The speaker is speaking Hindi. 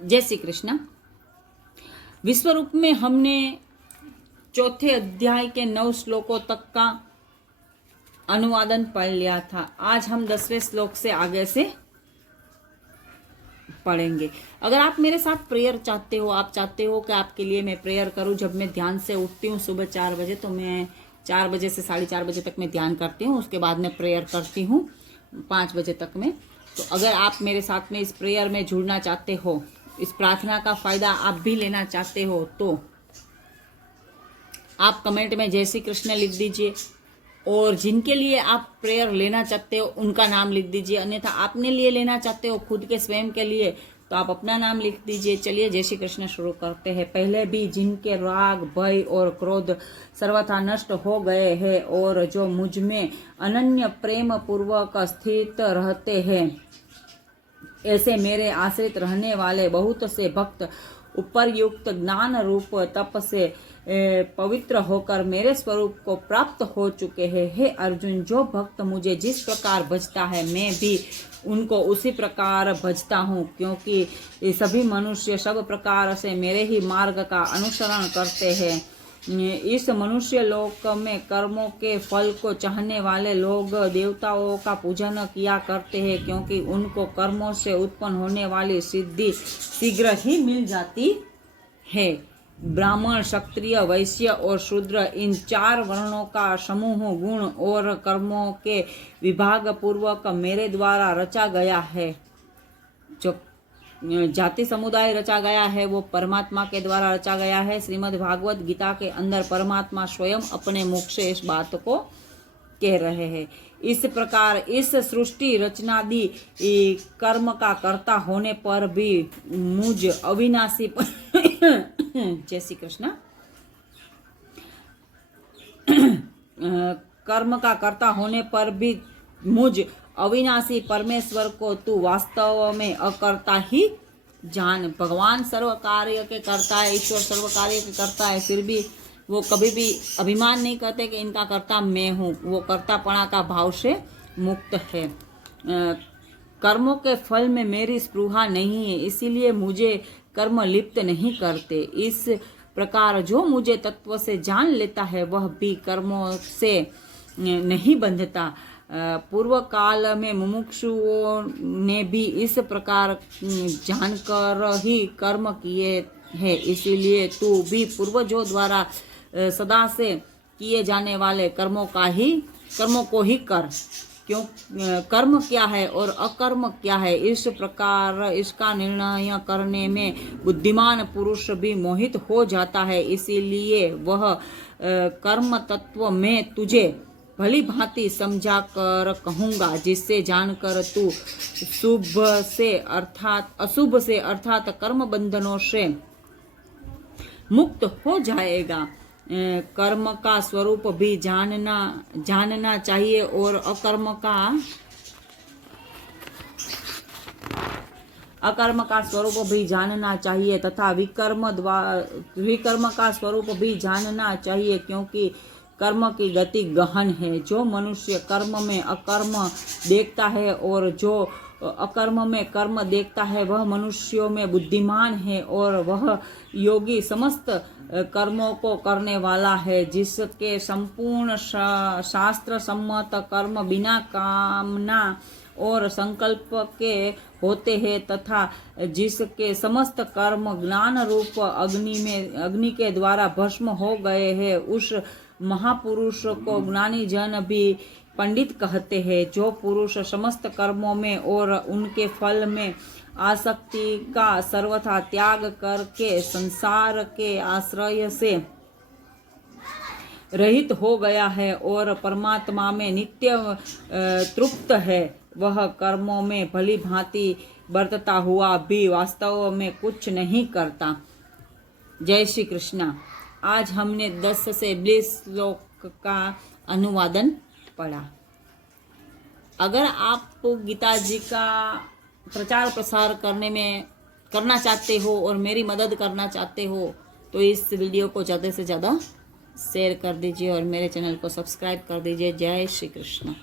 जय श्री कृष्ण। विश्वरूप में हमने चौथे अध्याय के 9 श्लोकों तक का अनुवादन पढ़ लिया था। आज हम 10वें श्लोक से आगे से पढ़ेंगे। अगर आप मेरे साथ प्रेयर चाहते हो, आप चाहते हो कि आपके लिए मैं प्रेयर करूं, जब मैं ध्यान से उठती हूँ सुबह 4 बजे, तो मैं 4 बजे से 4:30 बजे तक मैं ध्यान करती हूँ, उसके बाद मैं प्रेयर करती हूँ 5 बजे तक में। तो अगर आप मेरे साथ में इस प्रेयर में जुड़ना चाहते हो, इस प्रार्थना का फायदा आप भी लेना चाहते हो, तो आप कमेंट में जय श्री कृष्ण लिख दीजिए, और जिनके लिए आप प्रेयर लेना चाहते हो उनका नाम लिख दीजिए। अन्यथा आपने लिए लेना चाहते हो खुद के स्वयं के लिए, तो आप अपना नाम लिख दीजिए। चलिए जय श्री कृष्ण शुरू करते हैं। पहले भी जिनके राग, भय और क्रोध सर्वथा नष्ट हो गए हैं और जो मुझ में अनन्य प्रेम पूर्वक स्थित रहते हैं, ऐसे मेरे आश्रित रहने वाले बहुत से भक्त उपरयुक्त ज्ञान रूप तप से पवित्र होकर मेरे स्वरूप को प्राप्त हो चुके हैं। हे अर्जुन, जो भक्त मुझे जिस प्रकार भजता है, मैं भी उनको उसी प्रकार भजता हूँ, क्योंकि सभी मनुष्य सब प्रकार से मेरे ही मार्ग का अनुसरण करते हैं। इस मनुष्य लोक में कर्मों के फल को चाहने वाले लोग देवताओं का पूजन किया करते हैं, क्योंकि उनको कर्मों से उत्पन्न होने वाली सिद्धि शीघ्र ही मिल जाती है। ब्राह्मण, क्षत्रिय, वैश्य और शूद्र, इन 4 वर्णों का समूह गुण और कर्मों के विभाग पूर्वक मेरे द्वारा रचा गया है। जो जाति समुदाय रचा गया है वो परमात्मा के द्वारा रचा गया है। श्रीमद् भागवत गीता के अंदर परमात्मा स्वयं अपने मुख से इस बात को कह रहे हैं। इस प्रकार इस सृष्टि रचनादि कर्म का कर्ता होने पर भी मुझ अविनाशी जय श्री कृष्ण कर्म का कर्ता होने पर भी मुझ अविनाशी परमेश्वर को तू वास्तव में अकर्ता ही जान। भगवान सर्व कार्य के करता है, ईश्वर सर्व कार्य के करता है, फिर भी वो कभी भी अभिमान नहीं करते कि इनका कर्ता मैं हूँ। वो कर्तापणा का भाव से मुक्त है। कर्मों के फल में मेरी स्पृहा नहीं है, इसीलिए मुझे कर्म लिप्त नहीं करते। इस प्रकार जो मुझे तत्व से जान लेता है, वह भी कर्मों से नहीं बंधता। पूर्व काल में मुमुक्षुओं ने भी इस प्रकार जानकर ही कर्म किए हैं, इसीलिए तू भी पूर्वजों द्वारा सदा से किए जाने वाले कर्मों को ही कर। क्यों कर्म क्या है और अकर्म क्या है, इस प्रकार इसका निर्णय करने में बुद्धिमान पुरुष भी मोहित हो जाता है। इसीलिए वह कर्म तत्व में तुझे भली भांति समझा कर कहूँगा, जिससे जानकर तू अशुभ से अर्थात कर्म बंधनों से मुक्त हो जाएगा। कर्म का स्वरूप भी जानना चाहिए और अकर्म का स्वरूप भी जानना चाहिए तथा विकर्म का स्वरूप भी जानना चाहिए, क्योंकि कर्म की गति गहन है। जो मनुष्य कर्म में अकर्म देखता है और जो अकर्म में कर्म देखता है, वह मनुष्यों में बुद्धिमान है और वह योगी समस्त कर्मों को करने वाला है। जिसके संपूर्ण शास्त्र सम्मत कर्म बिना कामना और संकल्प के होते हैं तथा जिसके समस्त कर्म ज्ञान रूप अग्नि के द्वारा भस्म हो गए हैं, उस महापुरुष को ज्ञानी जन भी पंडित कहते हैं। जो पुरुष समस्त कर्मों में और उनके फल में आसक्ति का सर्वथा त्याग करके संसार के आश्रय से रहित हो गया है और परमात्मा में नित्य तृप्त है, वह कर्मों में भली भांति बरतता हुआ भी वास्तव में कुछ नहीं करता। जय श्री कृष्ण। आज हमने 10 से 20 श्लोक का अनुवादन पढ़ा। अगर आप गीता जी का प्रचार प्रसार करना चाहते हो और मेरी मदद करना चाहते हो, तो इस वीडियो को ज़्यादा से ज़्यादा शेयर कर दीजिए और मेरे चैनल को सब्सक्राइब कर दीजिए। जय श्री कृष्ण।